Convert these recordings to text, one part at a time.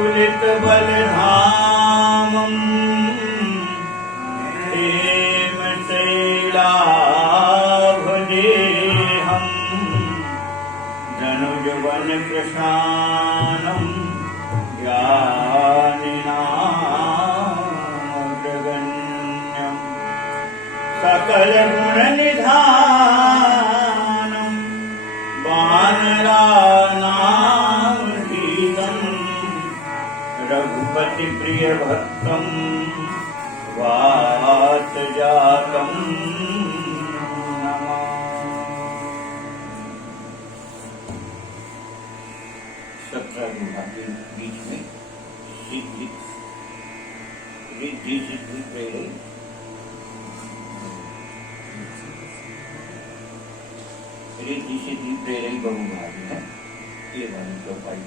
तुलित बलधामम् हेमशैलाभदेहम् धनुजवन कृशानम् ज्ञानिनामग्रगण्यम् सकल गुण निधानम् वानराणामधीतम् रघुपति प्रिय भक्तम् वातजातम् नमामि। 17 के बीच में रिद्धि सिद्धि प्रेरे रिद्धि सिद्धि प्रेरे बहुभागी है। ये वाली चौपाई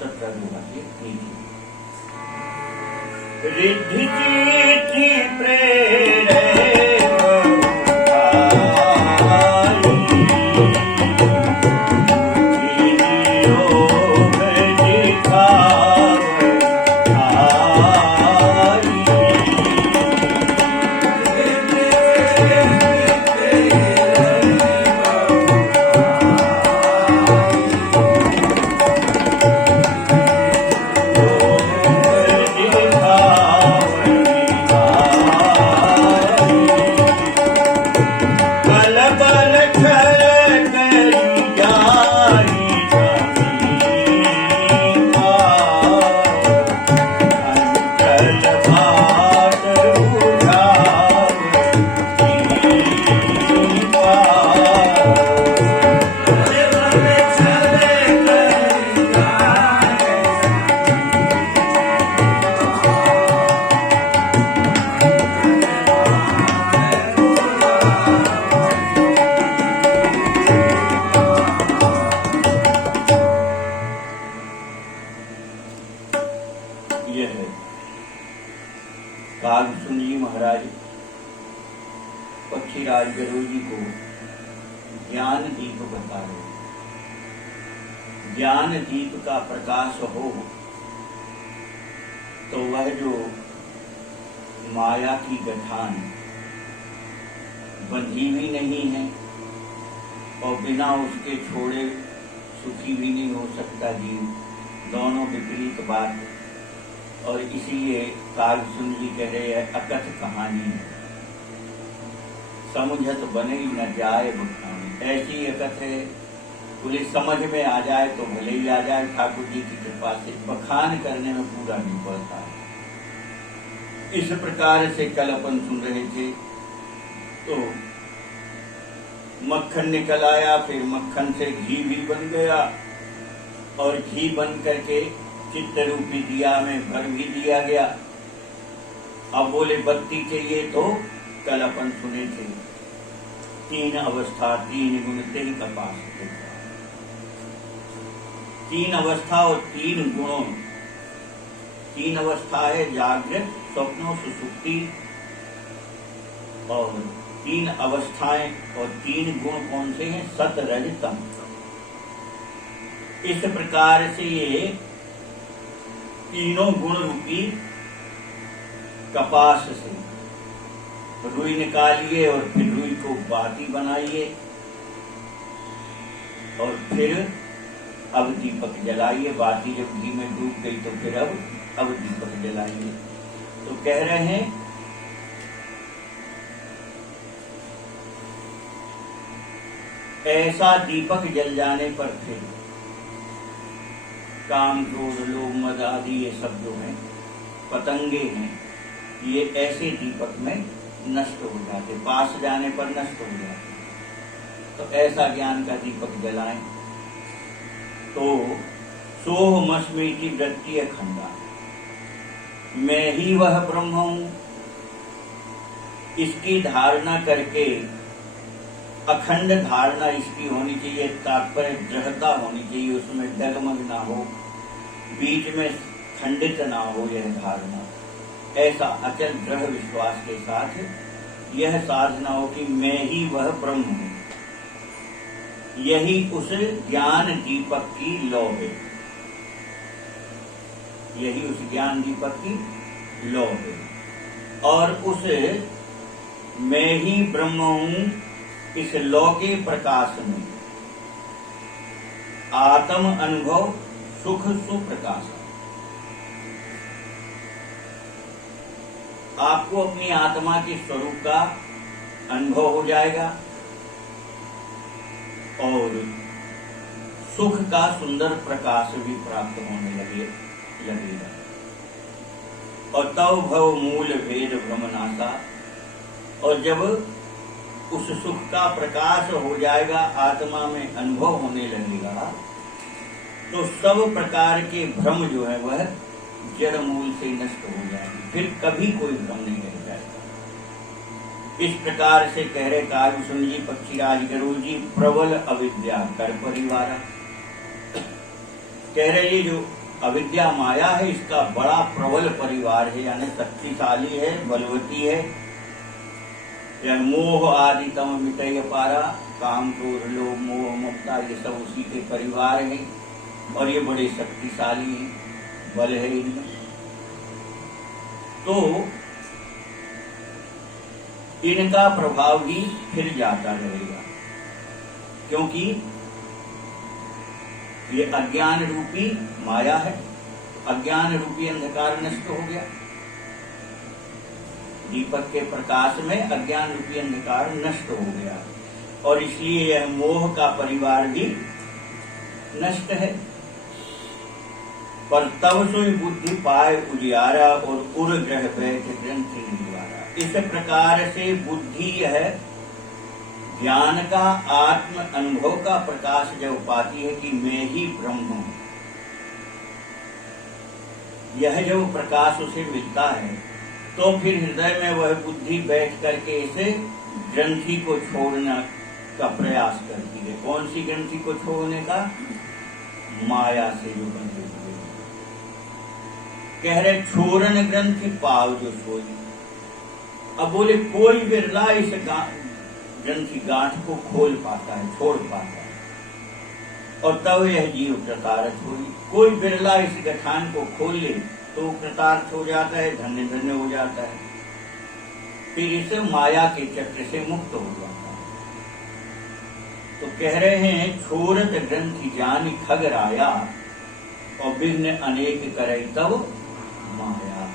17 के नीचे रिद्धि सिद्धि प्रेरे कागसुंद जी महाराज पक्षीराज गरुड़ जी को ज्ञान दीप बता रहे। ज्ञान दीप का प्रकाश हो तो वह जो माया की गठान बंधी भी नहीं है और बिना उसके छोड़े सुखी भी नहीं हो सकता जीव, दोनों विपरीत बात। और इसीलिए कागसुंद जी कह रहे हैं अकथ कहानी है, समझत बने न जाए बखानी। ऐसी अकथ है, पुलिस समझ में आ जाए तो भले ही आ जाए, ठाकुर जी की कृपा से बखान करने में पूरा नहीं पड़ता है। इस प्रकार से कल अपन सुन रहे थे तो मक्खन निकल आया, फिर मक्खन से घी भी बन गया और घी बन करके चित्त रूपी दिया में भर भी दिया गया। अब बोले बत्ती चाहिए तो कल अपन सुने थे 3 अवस्था 3 गुण तेल कपास। 3 अवस्था और 3 गुणों, 3 अवस्था है जागृत स्वप्न सुसुप्ति, और 3 अवस्थाएं और 3 गुण कौन से हैं? सत रज तम। इस प्रकार से ये तीनों गुण रूपी कपास से रुई निकालिए और फिर रुई को बाती बनाइए और फिर अब दीपक जलाइए। बाती जब घी में डूब गई तो फिर अब दीपक जलाइए। तो कह रहे हैं ऐसा दीपक जल जाने पर फिर काम, क्रोध, लोभ, मद आदि ये सब जो हैं पतंगे हैं, ये ऐसे दीपक में नष्ट हो जाते, पास जाने पर नष्ट हो जाते। तो ऐसा ज्ञान का दीपक जलाएं। तो सोहमस्मि की वृत्ति अखंडा, मैं ही वह ब्रह्म हूं, इसकी धारणा करके अखंड धारणा इसकी होनी चाहिए। तात्पर्य दृढ़ता होनी चाहिए, उसमें डगमग ना हो, बीच में खंडित ना हो यह धारणा। ऐसा अचल दृढ़ विश्वास के साथ यह साधना हो कि मैं ही वह ब्रह्म हूं। यही उस ज्ञान दीपक की लौ है, यही उस ज्ञान दीपक की लौ है। और उस मैं ही ब्रह्म हूं इस लौ के प्रकाश में आत्म अनुभव सुख सुप्रकाश। आपको अपनी आत्मा के स्वरूप का अनुभव हो जाएगा और सुख का सुंदर प्रकाश भी प्राप्त होने लगेगा। और तव भव मूल भेद भ्रमनाशा, और जब उस सुख का प्रकाश हो जाएगा, आत्मा में अनुभव होने लगेगा, तो सब प्रकार के भ्रम जो है वह जड़ मूल से नष्ट हो जाएंगे, फिर कभी कोई भ्रम नहीं रह जाएगा। इस प्रकार से कह रहे काव्यसुन जी पक्षीराज गरुड़ जी, प्रबल अविद्या कर परिवार। कह रहे ये जो अविद्या माया है इसका बड़ा प्रबल परिवार है, यानी शक्तिशाली है, बलवती है। यह मोह आदि तम मिटय पारा, काम क्रोध लोभ मोह ममता ये सब उसी के परिवार हैं और ये बड़े शक्तिशाली हैं, बल है इनमें। तो इनका प्रभाव भी फिर जाता रहेगा, क्योंकि ये अज्ञान रूपी माया है। अज्ञान रूपी अंधकार नष्ट हो गया, दीपक के प्रकाश में अज्ञान रूपी अंधकार नष्ट हो गया, और इसलिए यह मोह का परिवार भी नष्ट है। पर तब सोई बुद्धि पाए उजियारा, और उर ग्रह बैठ ग्रंथि निवारा। इस प्रकार से बुद्धि है ज्ञान का आत्म अनुभव का प्रकाश जब पाती है कि मैं ही ब्रह्म हूं, यह जब प्रकाश उसे मिलता है तो फिर हृदय में वह बुद्धि बैठ करके इसे ग्रंथि को छोड़ने का प्रयास करती है। कौन सी ग्रंथि को छोड़ने का? माया से जो बंधे हुए। कह रहे छोरन ग्रंथि पाव जो सोई। अब बोले कोई बिरला इस ग्रंथि गांठ को खोल पाता है, छोड़ पाता है, और तब यह जीव कृतार्थ हुई। कोई बिरला इस गठान को खोल ले तो कृतार्थ हो जाता है, धन्य धन्य हो जाता है, फिर इस माया के चक्र से मुक्त हो जाता है। तो कह रहे हैं छोरत ग्रंथि जानी खग राया, और विघ्न अनेक करे तब माया।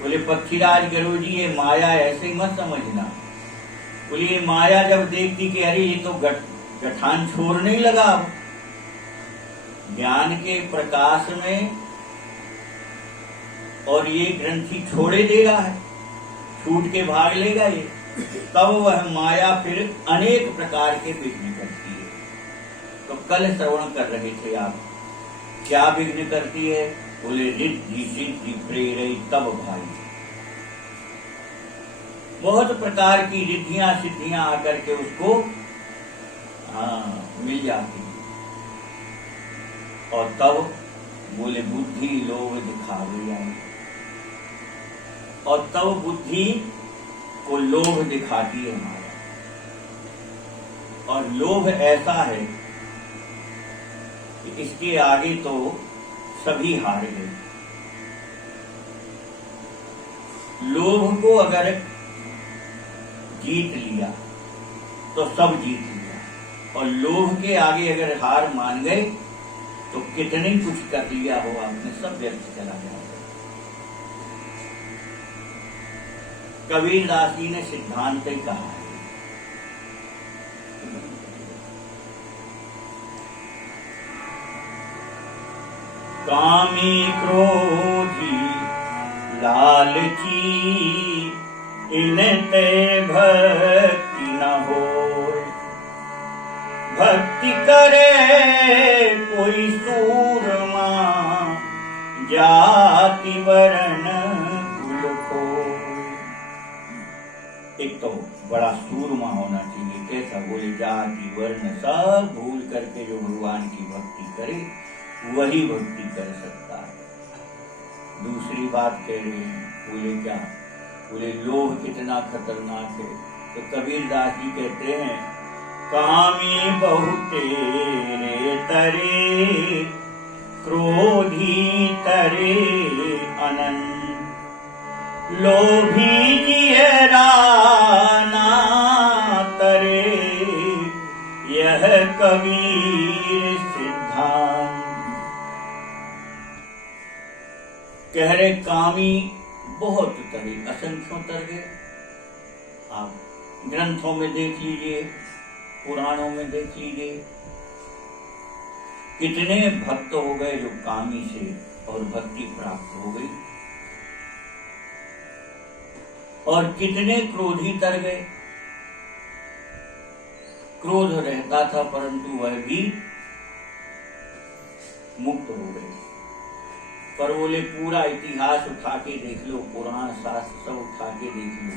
बोले पक्षीराज गरुड़ जी ये माया ऐसे ही मत समझना। बोले ये माया जब देखती कि अरे ये तो गठान छोड़ने ही लगा, ज्ञान के प्रकाश में, और ये ग्रंथि छोड़े दे रहा है, छूट के भाग लेगा ये, तब वह माया फिर अनेक प्रकार के विघ्न करती है। तो कल श्रवण कर रहे थे आप, क्या विघ्न करती है? बोले रिद्धि सिद्धि प्रेरई तब भाई। बहुत प्रकार की रिद्धियां सिद्धियां आकर के उसको मिल जाती है, और तब बोले बुद्धि लोभ दिखावे आई, और तब बुद्धि को लोभ दिखाती है माया। और लोभ ऐसा है कि इसके आगे तो सभी हार गए। लोभ को अगर जीत लिया तो सब जीत लिया, और लोभ के आगे अगर हार मान गए तो कितने कुछ कर लिया हो आपने, सब व्यर्थ चला जाएगा। कबीरदास जी ने सिद्धांत कहा है, कामी क्रोधी लालची इनते भक्ति न होय। भक्ति करे कोई सूरमा, जाति वर्ण कुल कोय। एक तो बड़ा सूरमा होना चाहिए। कैसा? बोले जाति वर्ण सब भूल करके जो भगवान की भक्ति करे वही भक्ति कर सकता है। दूसरी बात कह रहे हैं, बोले क्या? बोले लोभ कितना खतरनाक है। तो कबीरदास जी कहते हैं कामी बहुते तरे, क्रोधी तरे अनंत, लोभी जियरा ना तरे, यह कबीर सिद्धांत। कह रहे कामी बहुत तरे, असंख्यों तरगे। आप ग्रंथों में देख लीजिए, पुराणों में देख लीजिए, कितने भक्त हो गए जो कामी से और भक्ति प्राप्त हो गई, और कितने क्रोधी तर गए। क्रोध रहता था परंतु वह भी मुक्त हो गए। पर बोले पूरा इतिहास उठा के देख लो, पुराण शास्त्र सब उठा के देख लो,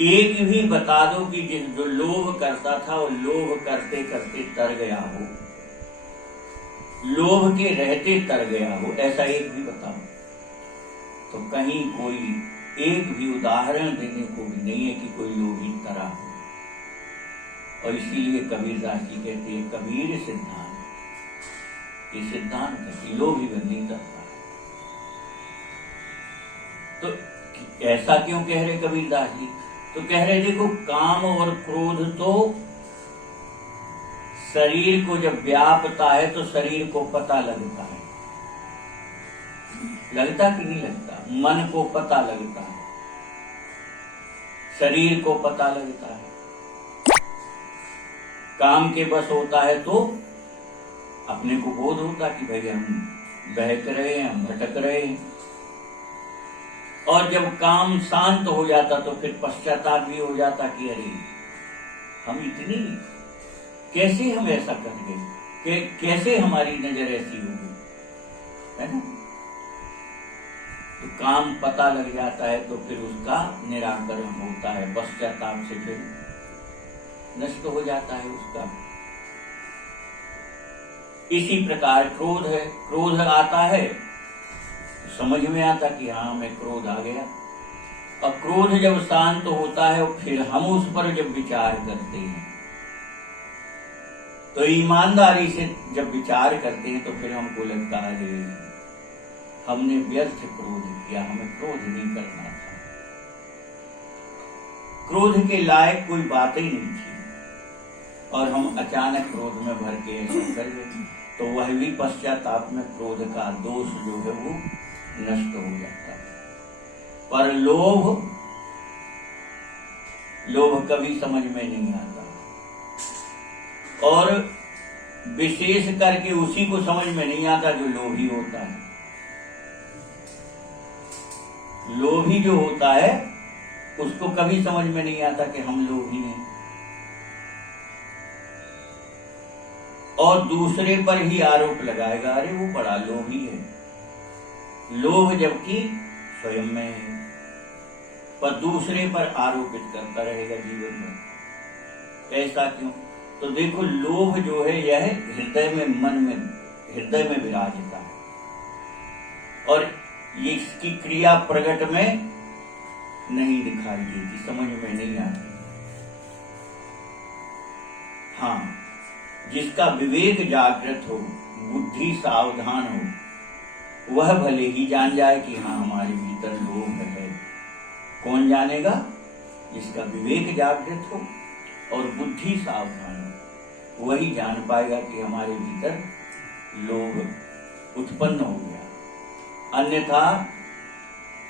एक भी बता दो कि जो लोभ करता था वो लोभ करते करते तर गया हो, लोभ के रहते तर गया हो, ऐसा एक भी बताओ। तो कहीं कोई एक भी उदाहरण देने को भी नहीं है कि कोई लोभी तरा हो। और इसीलिए कबीरदास जी कहते हैं कबीर सिद्धांत, ये सिद्धांत है कि लोभी नहीं तरता। तो ऐसा क्यों कह रहे कबीरदास जी? तो कह रहे देखो, काम और क्रोध तो शरीर को जब व्यापता है तो शरीर को पता लगता है, लगता कि नहीं लगता? मन को पता लगता है, शरीर को पता लगता है। काम के बस होता है तो अपने को बोध होता कि भाई हम बहक रहे हैं, हम भटक रहे हैं। और जब काम शांत हो जाता तो फिर पश्चाताप भी हो जाता कि अरे हम इतनी, कैसे हम ऐसा कर गए, कैसे हमारी नजर ऐसी हो गई, है ना? तो काम पता लग जाता है तो फिर उसका निराकरण होता है, पश्चाताप से फिर नष्ट हो जाता है उसका। इसी प्रकार क्रोध है, क्रोध आता है समझ में आता कि हाँ हमें क्रोध आ गया। और क्रोध जब शांत होता है फिर हम उस पर जब विचार करते हैं तो ईमानदारी से जब विचार करते हैं तो फिर हमको लगता है हमने व्यर्थ क्रोध किया, हमें क्रोध नहीं करना था, क्रोध के लायक कोई बात ही नहीं थी, और हम अचानक क्रोध में भर के ऐसा कर गए। तो वह भी पश्चाताप में क्रोध का दोष जो है वो नष्ट हो जाता है। पर लोभ कभी समझ में नहीं आता, और विशेष करके उसी को समझ में नहीं आता जो लोभी होता है। लोभी जो होता है उसको कभी समझ में नहीं आता कि हम लोभी हैं, और दूसरे पर ही आरोप लगाएगा, अरे वो बड़ा लोभी है। लोभ जबकि स्वयं में है, पर दूसरे पर आरोपित करता रहेगा जीवन में। ऐसा क्यों? तो देखो, लोभ जो है यह हृदय में, मन में, हृदय में विराजता है, और ये इसकी क्रिया प्रकट में नहीं दिखाई देती, समझ में नहीं आती। हाँ, जिसका विवेक जागृत हो, बुद्धि सावधान हो, वह भले ही जान जाए कि हाँ हमारे भीतर लोभ है। कौन जानेगा? जिसका विवेक जागृत हो और बुद्धि सावधान हो, वही जान पाएगा कि हमारे भीतर लोभ उत्पन्न हो गया। अन्यथा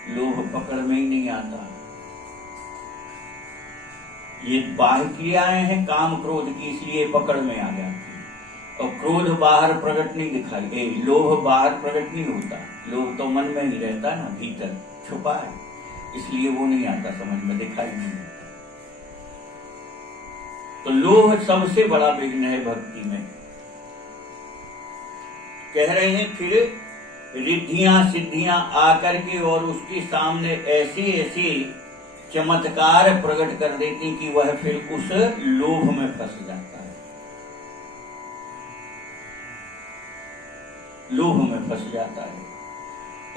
लोभ पकड़ में ही नहीं आता। ये बाह्य क्रियाएं हैं काम क्रोध की, इसलिए पकड़ में आ जाती। और क्रोध बाहर प्रकट नहीं दिखाई, लोभ बाहर प्रकट नहीं होता, लोभ तो मन में ही रहता ना, भीतर छुपा है, इसलिए वो नहीं आता समझ में, दिखाई नहीं देता। तो लोभ सबसे बड़ा विघ्न है भक्ति में। कह रहे हैं फिर रिद्धियां सिद्धियां आकर के और उसके सामने ऐसे ऐसे चमत्कार प्रकट कर देती कि वह फिर उस लोभ में फंस जाता है, लोभ में फंस जाता है।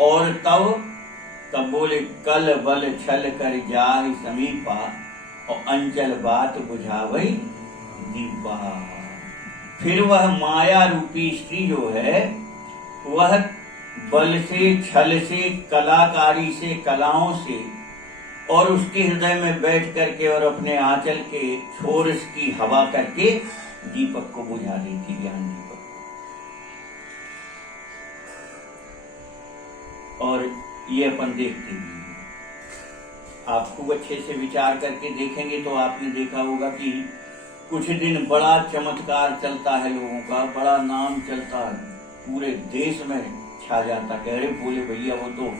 और तब बोले कल बल छल कर जाहि समीपा, और अंचल बात बुझावई दीपा। फिर वह माया रूपी स्त्री जो है वह बल से, छल से, कलाकारी से, कलाओं से और उसके हृदय में बैठ करके और अपने आंचल के छोर की हवा करके दीपक को बुझा देती, ज्ञान दीपक को। और ये अपन देखते भी, आप खूब अच्छे से विचार करके देखेंगे तो आपने देखा होगा कि कुछ दिन बड़ा चमत्कार चलता है लोगों का, बड़ा नाम चलता है, पूरे देश में छा जाता है। अरे बोले भैया वो तो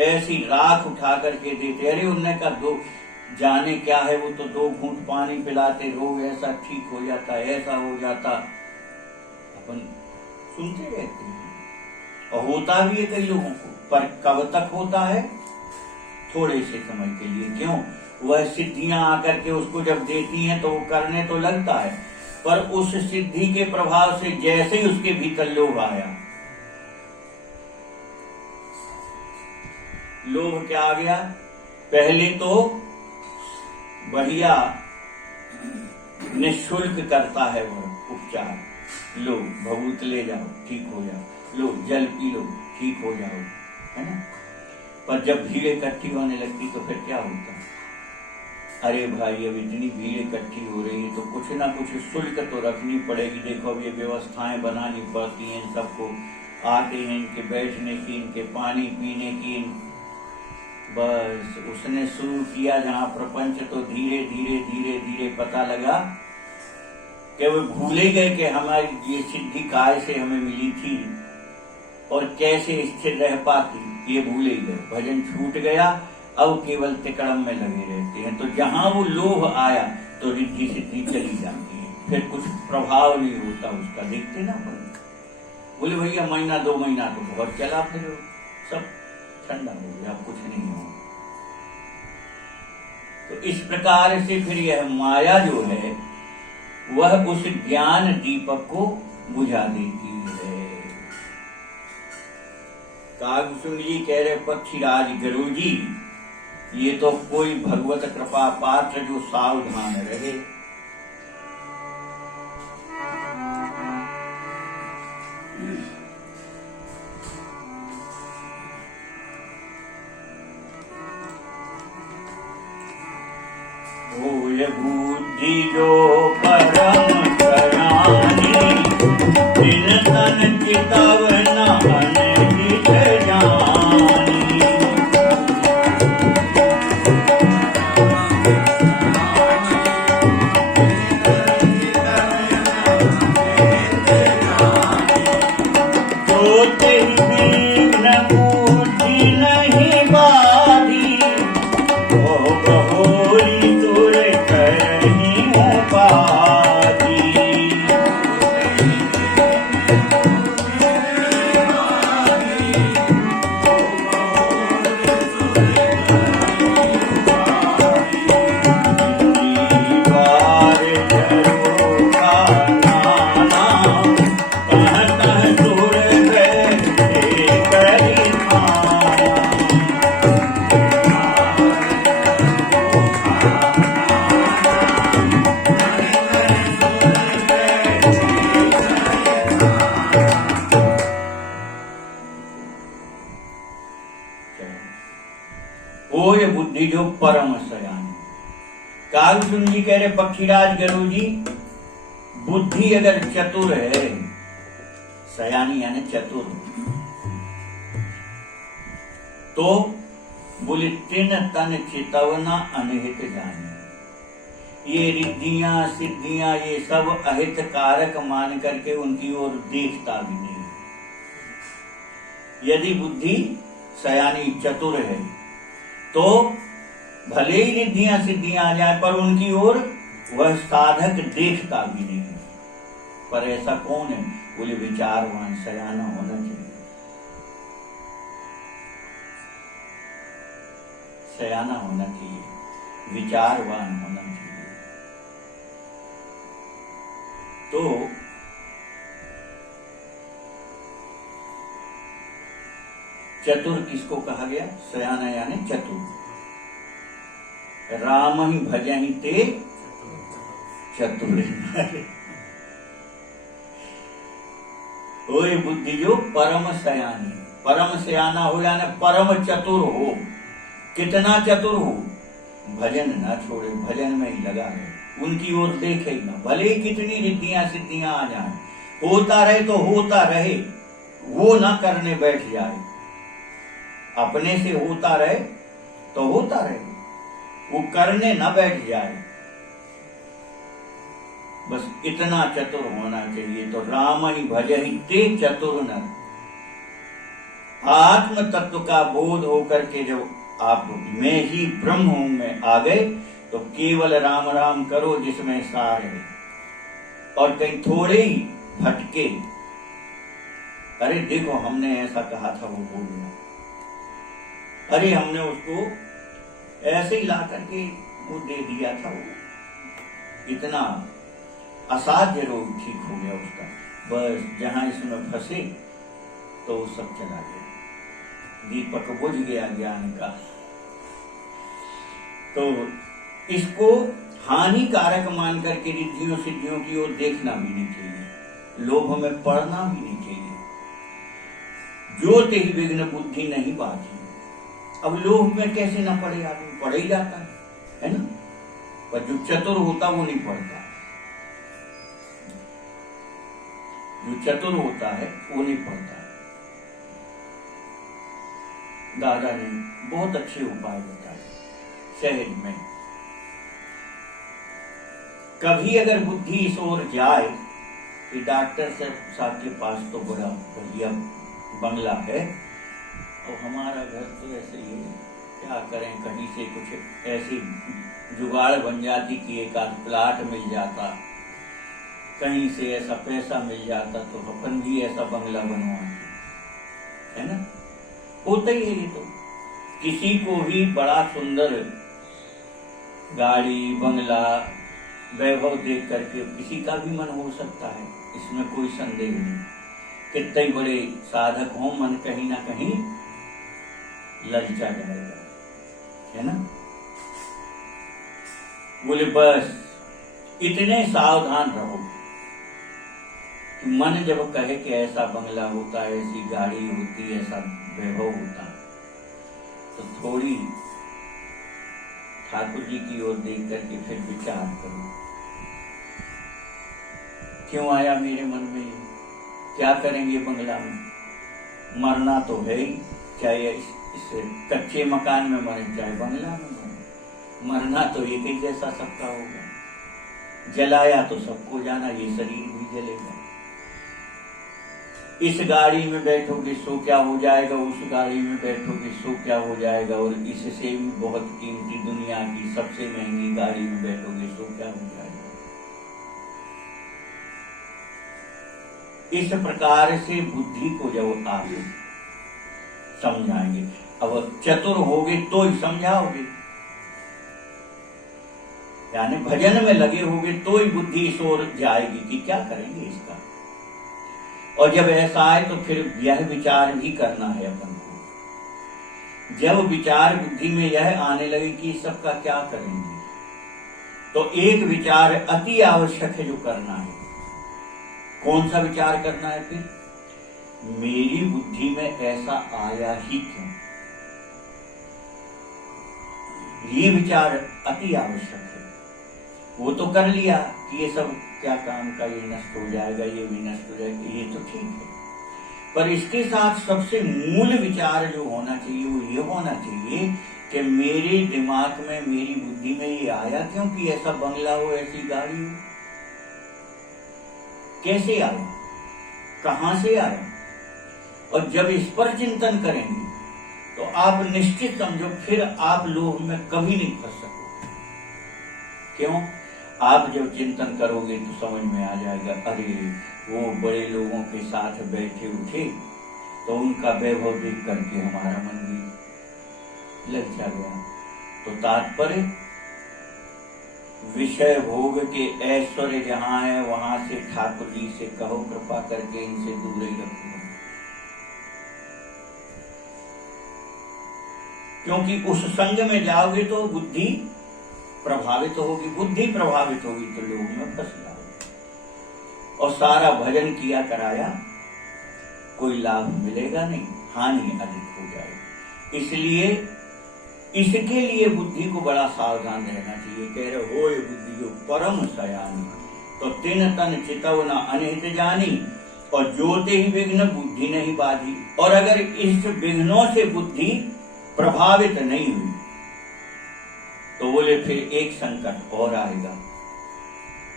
ऐसी राख उठा करके देते, अरे उनने का दो जाने क्या है, वो तो 2 घूंट पानी पिलाते, रोग ऐसा ठीक हो जाता, ऐसा हो जाता। अपन सुनते रहते हैं और होता भी है कई लोगों को, पर कब तक होता है? थोड़े से समय के लिए। क्यों? वह सिद्धियां आकर के उसको जब देती हैं तो वो करने तो लगता है, पर उस सिद्धि के प्रभाव से जैसे ही उसके भीतर लोभ आया, लोभ क्या आ गया? पहले तो बढ़िया निःशुल्क करता है वह उपचार, लो भभूत ले जाओ ठीक हो जाओ, लो जल पी लो ठीक हो जाओ, है ना। पर जब भीड़ इकट्ठी होने लगती तो फिर क्या होता? अरे भाई अब इतनी भीड़ इकट्ठी हो रही है तो कुछ ना कुछ शुल्क तो रखनी पड़ेगी। देखो अब ये व्यवस्थाएं बनानी पड़ती हैं, सबको आते हैं इनके बैठने की, इनके पानी पीने की। बस उसने शुरू किया जहां प्रपंच, तो धीरे धीरे धीरे धीरे पता लगा कि वो भूल ही गए कि हमारी ये सिद्धि काय से हमें मिली थी और कैसे स्थिर रह पाती, ये भूल ही गए। भजन छूट गया, अब केवल तिकड़म में लगे रहते हैं। तो जहां वो लोभ आया तो रिद्धि सिद्धि चली जाती है, फिर कुछ प्रभाव नहीं होता उसका। देखते ना बोले भैया महीना 2 महीना तो बहुत चला, फिर सब ठंडा हो गया, अब कुछ नहीं हो। तो इस प्रकार से फिर यह माया जो है वह उस ज्ञान दीपक को बुझा देती है। कागभूषण जी कह रहे पक्षीराज गुरु जी, ये तो कोई भगवत कृपा पात्र जो सावधान रहे। होय बुद्धि जो परम सयानी, दिन तन चितवना अनहित जानी। सोते बिन बूझी नहीं बाधी, ओ बहोरी तुर करही उपाधी। दीवार जरो का नाना, कह कह तुर बैठे करी खाना। होय बुद्धि जो परम सयानी। कागभूषण जी कह रहे पक्षीराज गुरु जी, बुद्धि अगर चतुर है, सयानी यानी चतुर, तो बोले तिन तन चितवना अनहित जानी। ये रिद्धियां सिद्धियां ये सब अहित कारक मान करके उनकी ओर देखता भी नहीं। यदि बुद्धि सयानी चतुर है तो भले ही रिद्धियां सिद्धियां आ जाए, पर उनकी ओर वह साधक देखता भी नहीं। पर ऐसा कौन है? बोले विचारवान सयाना होना चाहिए। सयाना होना चाहिए, विचारवान होना चाहिए। तो चतुर किसको कहा गया? सयाना यानी चतुर। राम ही भजहि ते चतुर नर ओए बुद्धि जो परम सयानी, परम सयाना हो यानी परम चतुर हो। कितना चतुर हो, भजन ना छोड़े, भजन में ही लगा रहे, उनकी ओर देखे ही ना, भले ही कितनी रिद्धियां सिद्धियां आ जाए, होता रहे तो होता रहे, वो ना करने बैठ जाए, अपने से होता रहे तो होता रहे, वो करने ना बैठ जाए, बस इतना चतुर होना चाहिए। तो राम ही भजहि ते चतुर नर। आत्म तत्व का बोध होकर के जब आप मैं ही ब्रह्म हूं में आ गए, तो केवल राम राम करो जिसमें सार है। और कहीं थोड़े ही भटके, अरे देखो हमने ऐसा कहा था वो बोल गया, अरे हमने उसको ऐसे ही ला करके वो दे दिया था, वो इतना असाध्य रोग ठीक हो गया उसका। बस जहां इसमें फंसे तो वो सब चला गया, दीपक बुझ गया ज्ञान का। तो इसको हानिकारक मान करके रिद्धियों सिद्धियों की ओर देखना भी नहीं चाहिए, लोभ में पड़ना भी नहीं चाहिए। जो ते ही विघ्न बुद्धि नहीं बाधी। अब लोभ में कैसे ना पड़े आदमी, पड़ ही जाता है ना। पर जो चतुर होता वो नहीं पड़ता, जो चतुर होता है वो नहीं पड़ता। दादा ने बहुत अच्छे उपाय बताए। सहज में कभी अगर बुद्धि इस ओर जाए कि डॉक्टर साहब के पास तो बड़ा बढ़िया बंगला है और हमारा घर तो ऐसे ही है, क्या करें, कहीं से कुछ ऐसी जुगाड़ बन जाती कि एक आध प्लाट मिल जाता, कहीं से ऐसा पैसा मिल जाता तो अपन भी ऐसा बंगला बनवाते, है ना। होता ही है ये तो, किसी को भी बड़ा सुंदर गाड़ी बंगला वैभव देख करके किसी का भी मन हो सकता है, इसमें कोई संदेह नहीं। कितने बड़े साधक हों, मन कहीं ना कहीं ललचा जाएगा, है ना। बोले बस इतने सावधान रहो कि मन जब कहे कि ऐसा बंगला होता है, ऐसी गाड़ी होती है, ऐसा वैभव होता, तो थोड़ी ठाकुर जी की ओर देख करके फिर विचार करो, क्यों आया मेरे मन में, क्या करेंगे बंगला में, मरना तो है ही, चाहे इस कच्चे मकान में मरे चाहे बंगला में मरे, मरना तो एक ही जैसा सबका होगा, जलाया तो सबको जाना, ये शरीर भी जलेगा। इस गाड़ी में बैठोगे सो क्या हो जाएगा, उस गाड़ी में बैठोगे सो क्या हो जाएगा, और इससे भी बहुत कीमती दुनिया की सबसे महंगी गाड़ी में बैठोगे सो क्या हो जाएगा। इस प्रकार से बुद्धि को जब आप समझाएंगे, अब चतुर होगे तो ही समझाओगे, यानी भजन में लगे होगे तो ही बुद्धि इस ओर जाएगी कि क्या करेंगे इसका। और जब ऐसा आए तो फिर यह विचार भी करना है अपन को। जब विचार बुद्धि में यह आने लगे कि सबका क्या करेंगे, तो एक विचार अति आवश्यक है जो करना है। कौन सा विचार करना है फिर, मेरी बुद्धि में ऐसा आया ही क्यों, ये विचार अति आवश्यक है। वो तो कर लिया कि ये सब क्या काम का, ये नष्ट हो जाएगा, ये भी नष्ट हो जाएगा, ये तो ठीक है, पर इसके साथ सबसे मूल विचार जो होना चाहिए वो ये होना चाहिए कि मेरे दिमाग में, मेरी बुद्धि में ये आया क्यों कि ऐसा बंगला हो, ऐसी गाड़ी हो, कैसे आया, कहां से आया। और जब इस पर चिंतन करेंगे तो आप निश्चित समझो फिर आप लोभ में कभी नहीं फंस सकोगे। क्यों, आप जब चिंतन करोगे तो समझ में आ जाएगा, अरे वो बड़े लोगों के साथ बैठे उठे तो उनका वैभव देख करके हमारा मन भी ललचा गया। तो तात्पर्य, विषय भोग के ऐश्वर्य जहां है वहां से ठाकुर जी से कहो कृपा करके इनसे दूर ही रखो, क्योंकि उस संग में जाओगे तो बुद्धि प्रभावित होगी, बुद्धि प्रभावित होगी तो लोभ में फंस जाओगे और सारा भजन किया कराया कोई लाभ मिलेगा नहीं, हानि अधिक हो जाएगी। इसलिए इसके लिए बुद्धि को बड़ा सावधान रहना चाहिए। कह रहे होय बुद्धि जो परम सयानी, तो तिन तन चितव न अनिहित जानी, और जोते ही विघ्न बुद्धि नहीं बाधी। और अगर इस विघ्नों से बुद्धि प्रभावित नहीं हुई तो बोले फिर एक संकट और आएगा।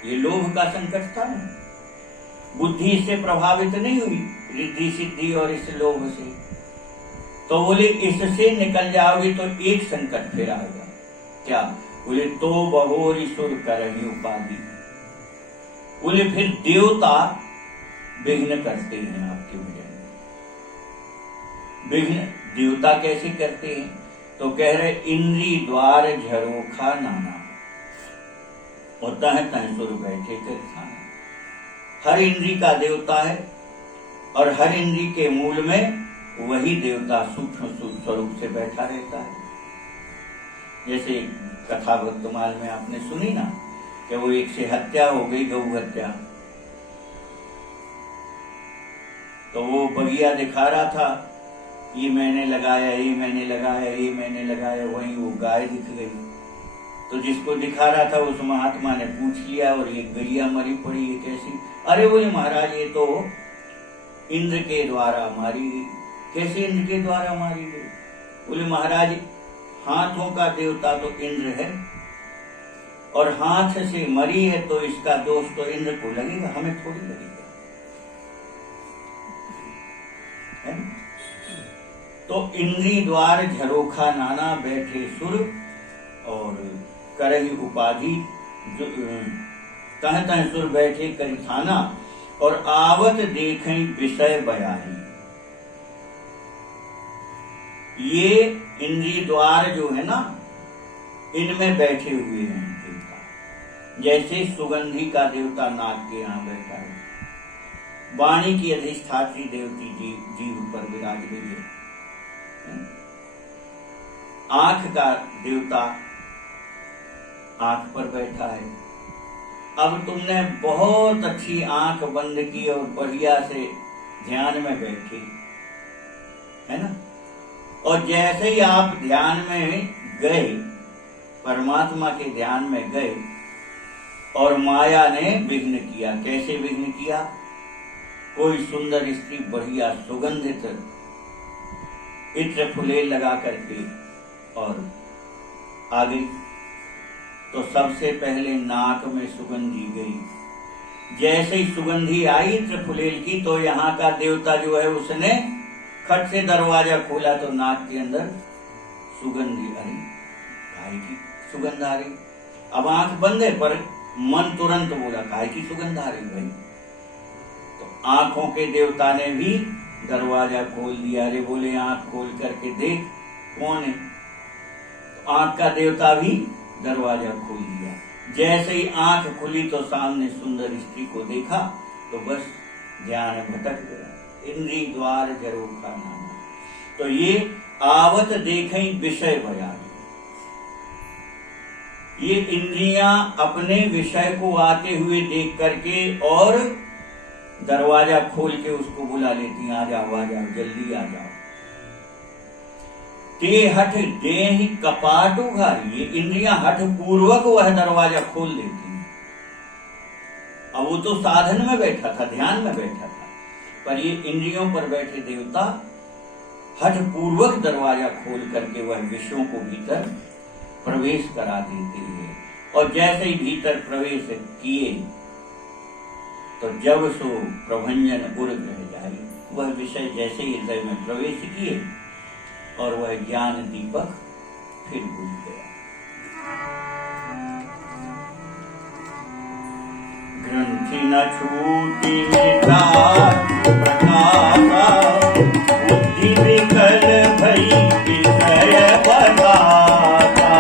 ये लोभ का संकट था ना, बुद्धि इससे प्रभावित नहीं हुई, रिद्धि सिद्धि और इस लोभ से, तो बोले इससे निकल जाओगे तो एक संकट फिर आएगा। क्या? बोले तो बहोरी सुर करही उपाधि। बोले फिर देवता विघ्न करते हैं आपके भजन में। विघ्न देवता कैसे करते हैं? तो कह रहे इंद्री द्वार झरोखा नाना, होता है तह सुर बैठे कर खाना। हर इंद्री का देवता है और हर इंद्री के मूल में वही देवता सूक्ष्म स्वरूप से बैठा रहता है। जैसे कथा भक्तमाल में आपने सुनी ना कि वो एक से हत्या हो गई, गौ हत्या, तो वो बगिया दिखा रहा था, ये मैंने लगाया, ये मैंने लगाया, ये मैंने लगाया, वहीं वो गाय दिख गई। तो जिसको दिखा रहा था उस महात्मा ने पूछ लिया, और ये गैया मरी पड़ी, ये कैसी? अरे बोले महाराज ये तो इंद्र के द्वारा मारी गई। कैसे इंद्र के द्वारा मारी गई? बोले महाराज हाथों का देवता तो इंद्र है, और हाथ से मरी है तो इसका दोष तो इंद्र को लगेगा, हमें थोड़ी लगेगा। है? तो इंद्री द्वार झरोखा नाना बैठे सुर, और करही उपाधि, तह तह सुर बैठे करी थाना, और आवत देखें विषय बयाही। ये इंद्रिय द्वार जो है ना, इनमें बैठे हुए हैं देवता। जैसे सुगंधी का देवता नाग के यहाँ बैठा है, वाणी की अधिष्ठात्री देवती जीव पर विराज गई है, आंख का देवता आंख पर बैठा है। अब तुमने बहुत अच्छी आंख बंद की और बढ़िया से ध्यान में बैठी, है ना, और जैसे ही आप ध्यान में गए, परमात्मा के ध्यान में गए, और माया ने विघ्न किया। कैसे विघ्न किया? कोई सुंदर स्त्री बढ़िया सुगंधित इत्र फुलेल लगा करके और आ गई, तो सबसे पहले नाक में सुगंधी गई। जैसे ही सुगंधी आई इत्र फुलेल की, तो यहाँ का देवता जो है उसने खट से दरवाजा खोला, तो नाक के अंदर सुगंधी। अरे गाय की सुगंध आ रही। अब आंख बंद है पर मन तुरंत बोला गाय की सुगंध आ रही भाई। तो आंखों के देवता ने भी दरवाजा खोल दिया। अरे बोले आंख खोल करके देख कौन है। तो आंख का देवता भी दरवाजा खोल दिया। जैसे ही आंख खुली तो सामने सुंदर स्त्री को देखा, तो बस ध्यान भटक गया। इंद्री द्वार झरोखा नाना, तो ये आवत देखें विषय बयान। ये इंद्रियां अपने विषय को आते हुए देख करके और दरवाजा खोल के उसको बुला लेती हैं, आ जाओ आ जाओ जल्दी आ जाओ। ते हठ देहि कपाट उघारी, ये इंद्रियां हठ पूर्वक वह दरवाजा खोल देती हैं। अब वो तो साधन में बैठा था, ध्यान में बैठा था, पर ये इंद्रियों पर बैठे देवता हठ पूर्वक दरवाजा खोल करके वह विषयों को भीतर प्रवेश करा देते हैं। और जैसे ही भीतर प्रवेश किए, तो जब सो प्रभंजन उर रह जाए, वह विषय जैसे ही हृदय में प्रवेश किए और वह ज्ञान दीपक फिर बुझ गया। ग्रंथि न छूटी प्रकाशा, बुद्धि विकल भई विषय बनाता।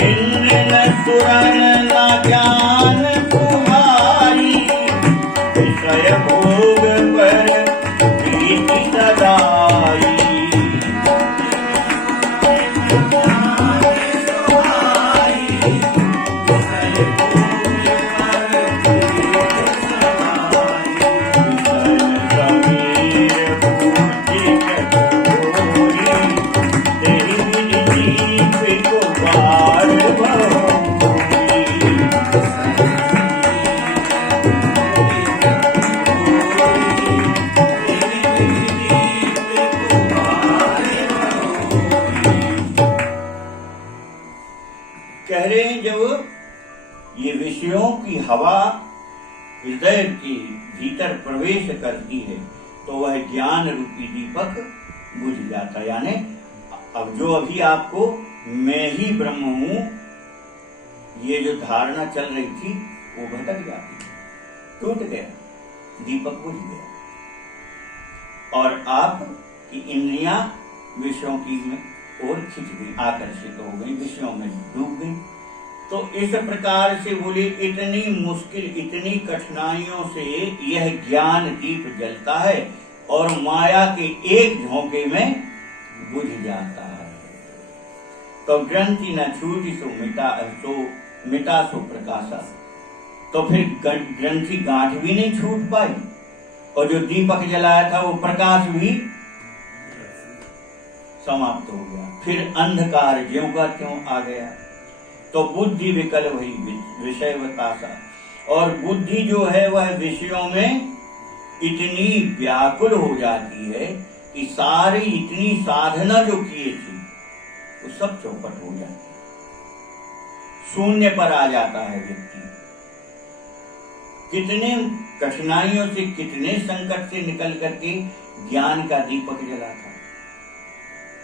इंद्र न सुरन न ज्ञान तुम्हारी, विषय भोग पर प्रीति सदाई। कह रहे हैं जब ये विषयों की हवा हृदय के भीतर प्रवेश करती है तो वह ज्ञान रूपी दीपक बुझ जाता है। यानी अब जो अभी आपको मैं ही ब्रह्म हूं ये जो धारणा चल रही थी वो भटक जाती है, टूट गया, दीपक बुझ गया और आपकी इंद्रियां विषयों की और खिंच गई, आकर्षित हो गई, विषयों में डूब गई। तो इस प्रकार से बोले इतनी मुश्किल इतनी कठिनाइयों से यह ज्ञान दीप जलता है और माया के एक झोंके में बुझ जाता है। तो ग्रंथि न छूटी सो मिटा सो प्रकाशा। तो फिर ग्रंथि गांठ भी नहीं छूट पाई और जो दीपक जलाया था वो प्रकाश भी समाप्त हो गया। फिर अंधकार ज्यों का त्यों आ गया। तो बुद्धि विकल हुई विषय बतासा, और बुद्धि जो है वह विषयों में इतनी व्याकुल हो जाती है कि सारी इतनी साधना जो किए थी वो सब चौपट हो जाती है, शून्य पर आ जाता है व्यक्ति। कितने कठिनाइयों से कितने संकट से निकल करके ज्ञान का दीपक जला था,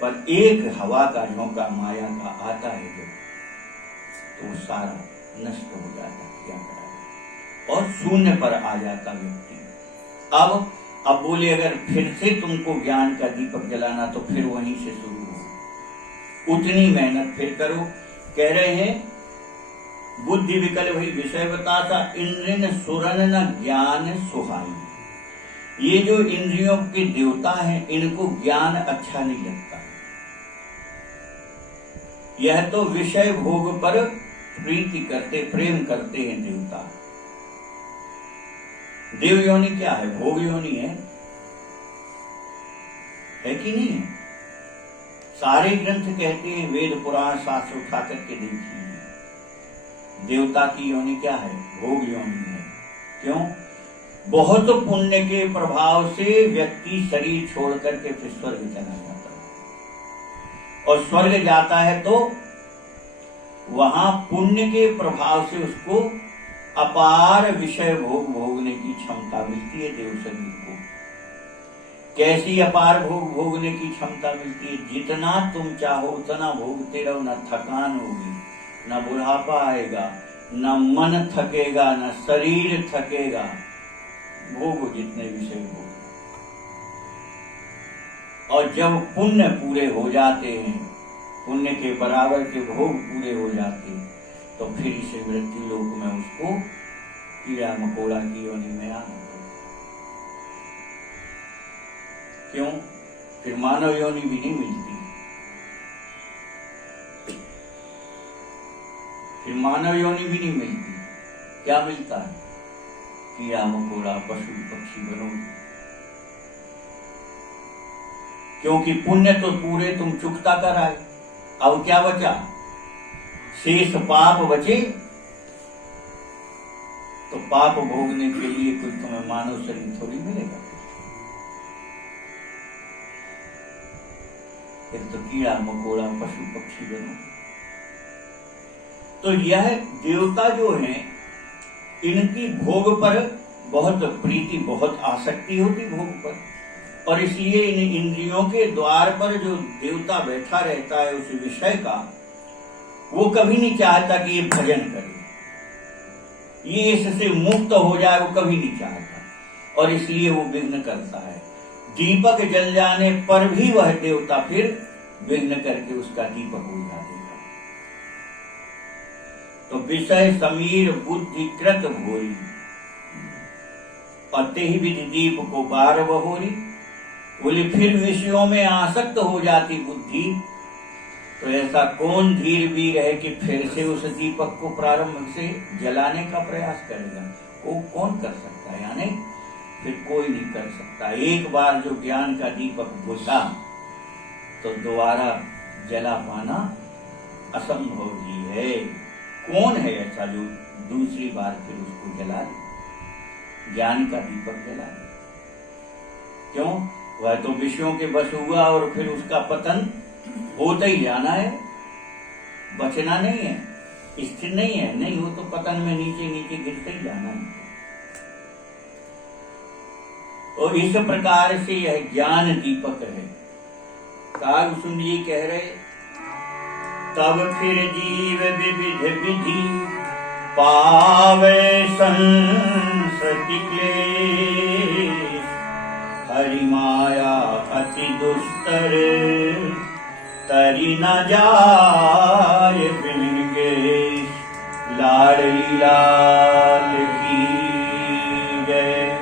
पर एक हवा का झोंका माया का आता है जब तो सारा नष्ट हो जाता है, क्या करा और शून्य पर आ जाता व्यक्ति। अब बोले अगर फिर से तुमको ज्ञान का दीपक जलाना तो फिर वहीं से शुरू हो, उतनी मेहनत फिर करो। कह रहे हैं बुद्धि विकल हुई विषय बतासा, इंद्रिन सुरन न ज्ञान सुहाई। ये जो इंद्रियों के देवता हैं इनको ज्ञान अच्छा नहीं लगता। यह तो विषय भोग पर प्रीति करते प्रेम करते हैं देवता। देव योनि क्या है? भोग योनि है कि नहीं है? सारे ग्रंथ कहते हैं, वेद पुराण शास्त्र उठा करके देखिए, देवता की योनि क्या है? भोग योनि है। क्यों? बहुत पुण्य के प्रभाव से व्यक्ति शरीर छोड़ करके फिर स्वर्ग चला जाता है, और स्वर्ग जाता है तो वहां पुण्य के प्रभाव से उसको अपार विषय भोग भोगने की क्षमता मिलती है। देव शरीर को कैसी अपार भोग भोगने की क्षमता मिलती है? जितना तुम चाहो उतना भोगते रहो, न थकान होगी, न बुढ़ापा आएगा, न मन थकेगा, न शरीर थकेगा। भोगो जितने विषय भोग। और जब पुण्य पूरे हो जाते हैं, पुण्य के बराबर के भोग पूरे हो जाते हैं, तो फिर इसे मृत्यु लोक में उसको कीड़ा मकोड़ा की योनि में आना पड़ता। क्यों? फिर मानव योनि भी नहीं मिलती। फिर मानव योनि भी नहीं मिलती। क्या मिलता है? कीड़ा मकोड़ा पशु पक्षी बनो। क्योंकि पुण्य तो पूरे तुम चुकता कर आए, अब क्या बचा? शेष पाप बचे। तो पाप भोगने के लिए कोई तुम्हें मानव शरीर थोड़ी मिलेगा। फिर तो कीड़ा मकोड़ा पशु पक्षी बनो। तो यह देवता जो हैं इनकी भोग पर बहुत प्रीति, बहुत आसक्ति होती भोग पर, और इसलिए इन इंद्रियों के द्वार पर जो देवता बैठा रहता है उस विषय का, वो कभी नहीं चाहता कि ये भजन करे, ये इससे मुक्त हो जाए, वो कभी नहीं चाहता, और इसलिए वो विघ्न करता है। दीपक जल जाने पर भी वह देवता फिर विघ्न करके उसका दीपक बुझा देगा। तो विषय समीर बुद्धि कृत भोरी, और ते ही विधि दीप को बार बहोरी। बोले फिर विषयों में आसक्त हो जाती बुद्धि, तो ऐसा कौन धीर भी रहे कि फिर से उस दीपक को प्रारंभ से जलाने का प्रयास करेगा? वो कौन कर सकता है? यानी फिर कोई नहीं कर सकता। एक बार जो ज्ञान का दीपक बुझा तो दोबारा जला पाना असंभव ही है। कौन है ऐसा जो दूसरी बार फिर उसको जला दे, ज्ञान का दीपक जला दे? क्यों? वह तो विषयों के बस हुआ और फिर उसका पतन होता ही जाना है, बचना नहीं है, स्थिर नहीं है। नहीं हो तो पतन में नीचे नीचे गिरते ही जाना है। और इस प्रकार से यह ज्ञान दीपक है। कागभूषण जी कह रहे, तब फिर जीव विविध विधि पावे संसति क्लेश, हरि माया अति दुस्तर तरि न जाय बिनगेश। लाडली लाल की जय।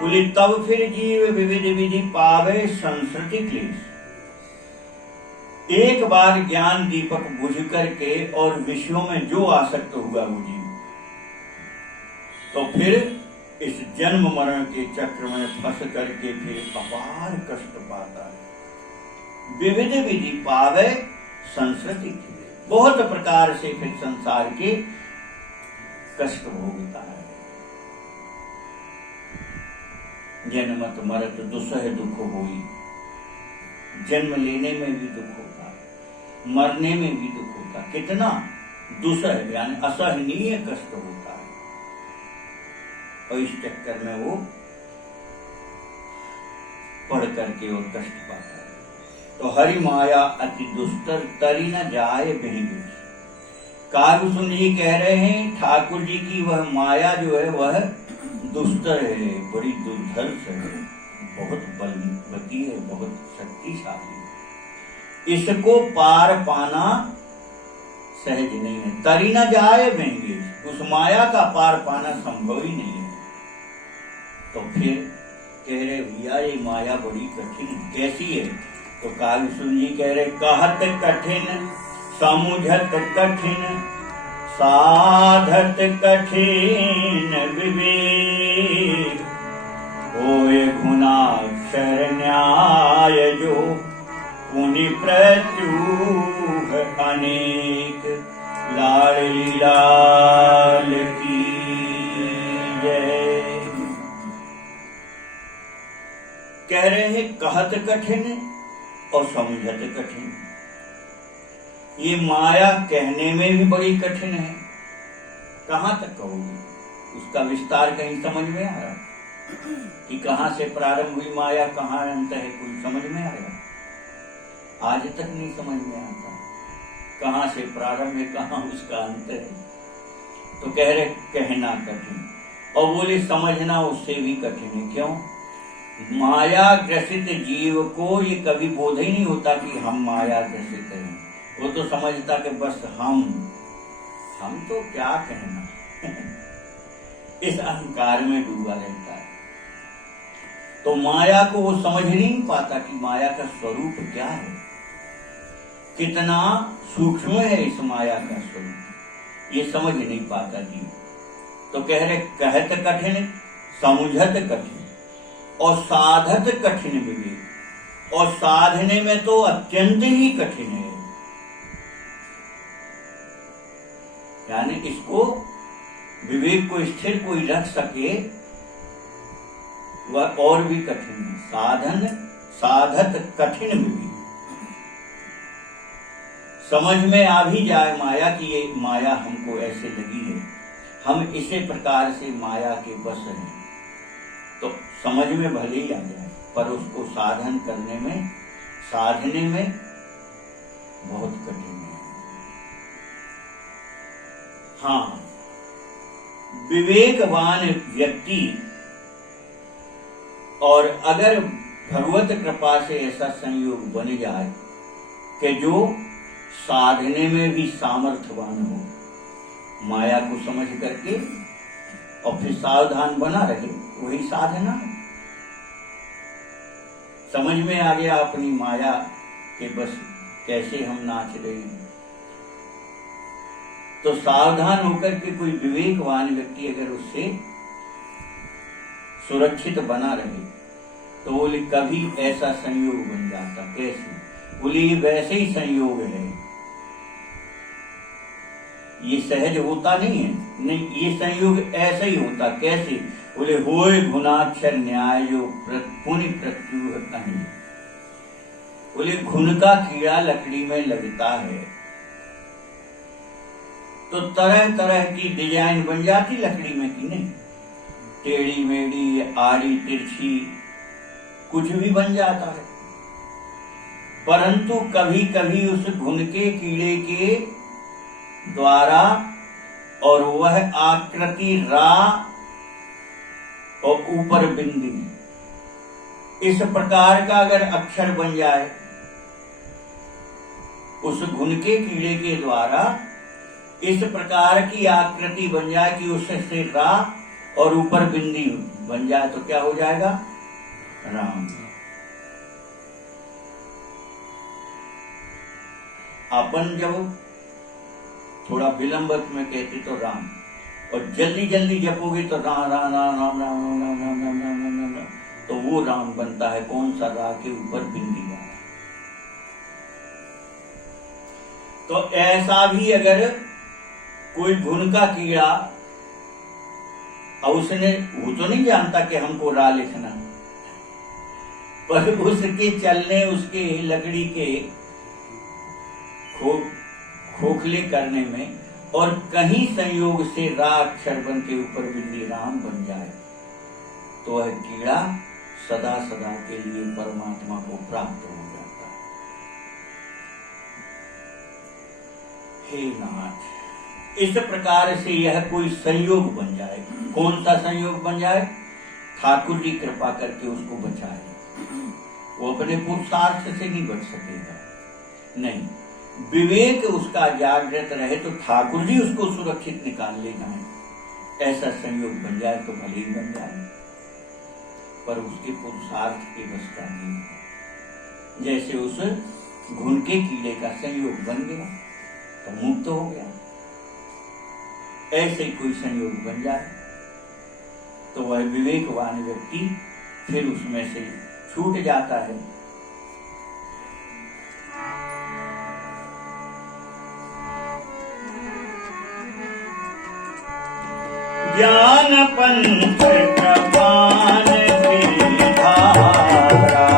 बोले तब फिर जीव विविध विधि पावे संसृति क्लेश। एक बार ज्ञान दीपक बुझ करके और विषयों में जो आसक्त हुआ वो जीव, तो फिर इस जन्म मरण के चक्र में फंस करके फिर अपार कष्ट पाता है। विविध विधि पावे संसृति, बहुत प्रकार से फिर संसार के कष्ट भोगता है। जन्मत मरत दुसह दुख होई, जन्म लेने में भी दुख होता है, मरने में भी दुख होता है। कितना दुसह यानी असहनीय कष्ट होता है, और इस चक्कर में वो पढ़ करके और कष्ट पाता है। तो हरि माया अति दुस्तर तरि न जाए बिनगेश। कागभूषण जी कह रहे हैं ठाकुर जी की वह माया जो है वह दुस्तर है, बड़ी दुर्धर्ष है, बहुत बलवती है, बहुत शक्तिशाली। इसको पार पाना सहज नहीं है। तरि न जाए बिनगेश, उस माया का पार पाना संभव ही नहीं है। तो फिर कह रहे भैया ये माया बड़ी कठिन कैसी है? तो कागभूषण जी कह रहे कहत कठिन समुझत कठिन साधत कठिन विवेक। होए गुणाक्षर न्याय जो पुनि प्रत्युह अनेक। लाडली लाल की जय। कह रहे हैं कहत कठिन और समझत कठिन। ये माया कहने में भी बड़ी कठिन है। कहां तक कहोगे? उसका विस्तार कहीं समझ में आया कि कहां से प्रारंभ हुई माया, कहां अंत है, कोई समझ में आया? आज तक नहीं समझ में आता कहां से प्रारंभ है, कहां उसका अंत है। तो कह रहे कहना कठिन, और बोले समझना उससे भी कठिन है। क्यों? माया ग्रसित जीव को ये कभी बोध ही नहीं होता कि हम माया ग्रसित हैं। वो तो समझता कि बस हम तो क्या कहना इस अहंकार में डूबा रहता है। तो माया को वो समझ नहीं पाता कि माया का स्वरूप क्या है, कितना सूक्ष्म है इस माया का स्वरूप, ये समझ नहीं पाता जीव। तो कह रहे कहत कठिन समुझत कठिन और साधत कठिन विवेक। और साधने में तो अत्यंत ही कठिन है, यानी इसको विवेक को स्थिर कोई रख सके वह और भी कठिन है। साधत कठिन विवेक। समझ में आ भी जाए माया की ये माया हमको ऐसे लगी है, हम इसे प्रकार से माया के बस हैं, तो समझ में भले ही आ जाए, पर उसको साधन करने में साधने में बहुत कठिन है। हाँ, विवेकवान व्यक्ति और अगर भगवत कृपा से ऐसा संयोग बन जाए कि जो साधने में भी सामर्थ्यवान हो, माया को समझ करके और फिर सावधान बना रहे, वही साधना है। समझ में आ गया अपनी माया के बस कैसे हम नाच रहे हैं। तो सावधान होकर के कोई विवेकवान व्यक्ति अगर उससे सुरक्षित बना रहे तो बोले कभी ऐसा संयोग बन जाता। कैसे? बोले ये वैसे ही संयोग है, ये सहज होता नहीं है, नहीं ये संयोग ऐसा ही होता। कैसे? बोले होय घुनाक्षर न्याय जो पुनि प्रत्युह कहीं। बोले घुन का कीड़ा लकड़ी में लगता है तो तरह तरह की डिजाइन बन जाती लकड़ी में कि नहीं? टेढ़ी मेढ़ी, आड़ी तिरछी, कुछ भी बन जाता है। परंतु कभी कभी उस घुन के कीड़े के द्वारा और वह आकृति रा और ऊपर बिंदी, इस प्रकार का अगर अक्षर बन जाए उस घुन के कीड़े के द्वारा, इस प्रकार की आकृति बन जाए कि उससे रा और ऊपर बिंदी बन जाए तो क्या हो जाएगा? राम। अपन जब थोड़ा विलंबत में कहते तो राम, और जल्दी जल्दी जपोगे तो राम राम राम राम राम राम राम राम राम राम राम राम, तो वो राम बनता है। कौन सा? रा के ऊपर बिंदी वाला। तो ऐसा भी अगर कोई घुन का कीड़ा, और उसने, वो तो नहीं जानता कि हमको रा लिखना, पर उसके चलने, उसके लकड़ी के खोखले करने में और कहीं संयोग से रा अक्षर बन के ऊपर बिंदी राम बन जाए तो वह कीड़ा सदा सदा के लिए परमात्मा को प्राप्त हो जाता है। हे नाथ, इस प्रकार से यह कोई संयोग बन जाए। कौन सा संयोग बन जाए? ठाकुर जी कृपा करके उसको बचाए। वो अपने पुरुषार्थ से नहीं बच सकेगा, नहीं। विवेक उसका जागृत रहे तो ठाकुर जी उसको सुरक्षित निकाल ले जाए। ऐसा संयोग बन जाए तो भले ही बन जाए, पर उसके पुरुषार्थ के बस का नहीं। जैसे उस घुन के कीड़े का संयोग बन गया तो मुक्त हो गया, ऐसे कोई संयोग बन जाए तो वह विवेकवान व्यक्ति फिर उसमें से छूट जाता है। ज्ञान पंथ कृपान की धारा,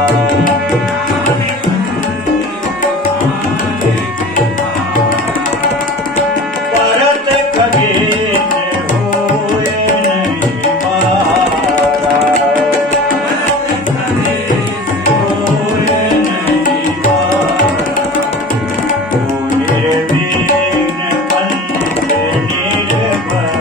परत खगेश होए नहीं पारा, होए नहीं पारा, होए वीन पंथ निर्भय।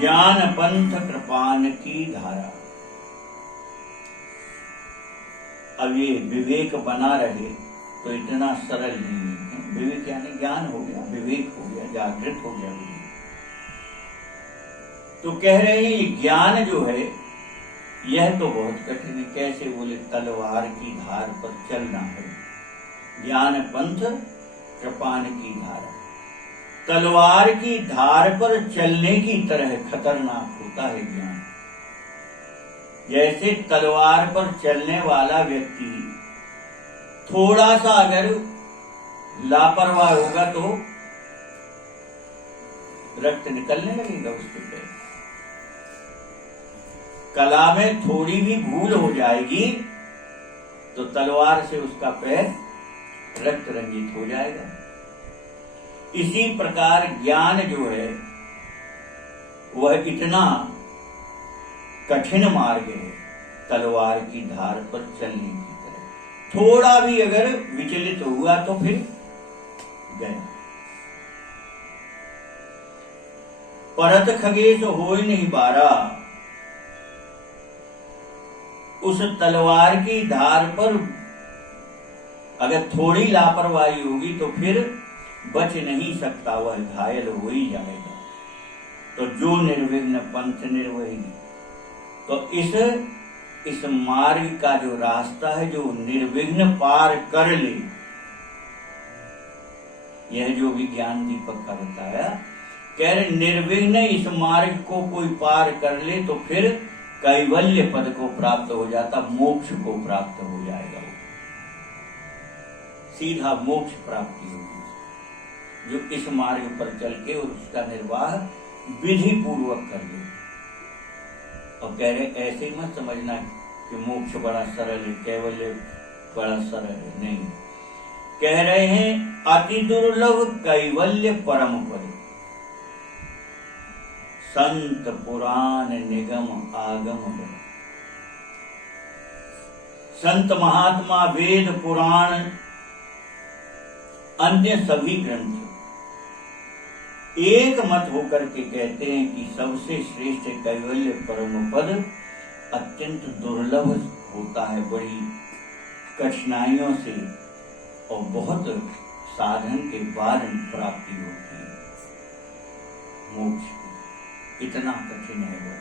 ज्ञान पंथ कृपान की धारा। अब ये विवेक बना रहे तो इतना सरल नहीं है। विवेक यानी ज्ञान हो गया, विवेक हो गया, जागृत हो गया विवेक। तो कह रहे हैं ये ज्ञान जो है यह तो बहुत कठिन है। कैसे? बोले तलवार की धार पर चलना है। ज्ञान पंथ कृपान की धारा, तलवार की धार पर चलने की तरह खतरनाक होता है ज्ञान। जैसे तलवार पर चलने वाला व्यक्ति थोड़ा सा अगर लापरवाह होगा तो रक्त निकलने लगेगा उसके पैर। कला में थोड़ी भी भूल हो जाएगी तो तलवार से उसका पैर रक्त रंजित हो जाएगा। इसी प्रकार ज्ञान जो है वह इतना कठिन मार्ग है तलवार की धार पर चलने की तरह। थोड़ा भी अगर विचलित हुआ तो फिर गया। परत खगेश होय नहीं बारा, उस तलवार की धार पर अगर थोड़ी लापरवाही होगी तो फिर बच नहीं सकता, वह घायल हो ही जाएगा। तो जो निर्विघ्न पंथ निर्वही, तो इस मार्ग का जो रास्ता है जो निर्विघ्न पार कर ले, यह जो विज्ञान दीपक का बताया, कह रहे निर्विघ्न इस मार्ग को कोई पार कर ले तो फिर कैवल्य पद को प्राप्त हो जाता, मोक्ष को प्राप्त हो जाएगा, वो सीधा मोक्ष प्राप्ति होगी जो इस मार्ग पर चल के और उसका निर्वाह विधि पूर्वक कर ले। और कह रहे ऐसे ही मत समझना कि मोक्ष बड़ा सरल है, कैवल्य बड़ा सरल है, नहीं। कह रहे हैं अति दुर्लभ कैवल्य परम पद, संत पुराण निगम आगम बल। संत महात्मा वेद पुराण अन्य सभी ग्रंथ एक मत होकर के कहते हैं कि सबसे श्रेष्ठ कैवल्य परम पद अत्यंत दुर्लभ होता है, बड़ी कठिनाइयों से और बहुत साधन के बाद प्राप्ति होती है मोक्ष की। इतना कठिन है वो,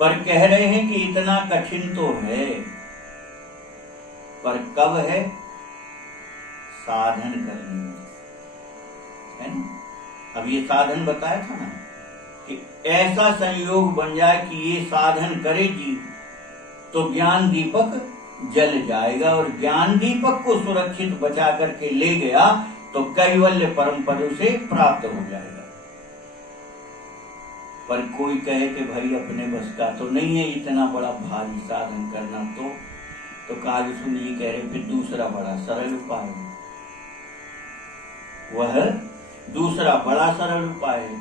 पर कह रहे हैं कि इतना कठिन तो है, पर कब है? साधन करने में, है ना। अब ये साधन बताया था ना कि ऐसा संयोग बन जाए कि ये साधन करेगी तो ज्ञान दीपक जल जाएगा, और ज्ञान दीपक को सुरक्षित बचा करके ले गया तो कैवल्य परम पद से प्राप्त हो जाएगा। पर कोई कहे कि भाई अपने बस का तो नहीं है इतना बड़ा भारी साधन करना, तो कालसुन जी कह रहे फिर दूसरा बड़ा सरल उपाय है। वह दूसरा बड़ा सरल उपाय है।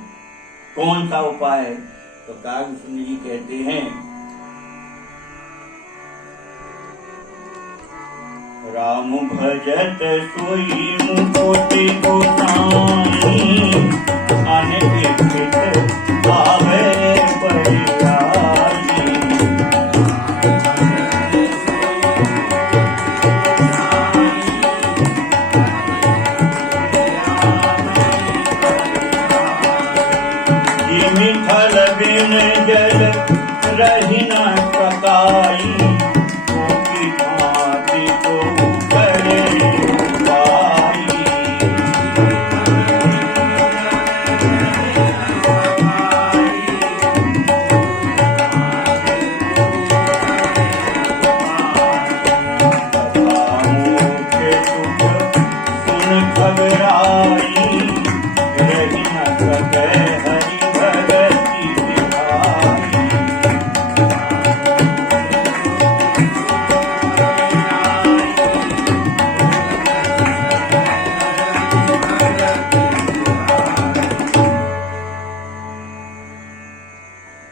कौन सा उपाय है? तो कालसुन जी कहते हैं राम भजत सोई मुकोटि गोसाई, अनइच्छित आवे बलिहारी। जिमि थल बिन जल रहि न सकाई,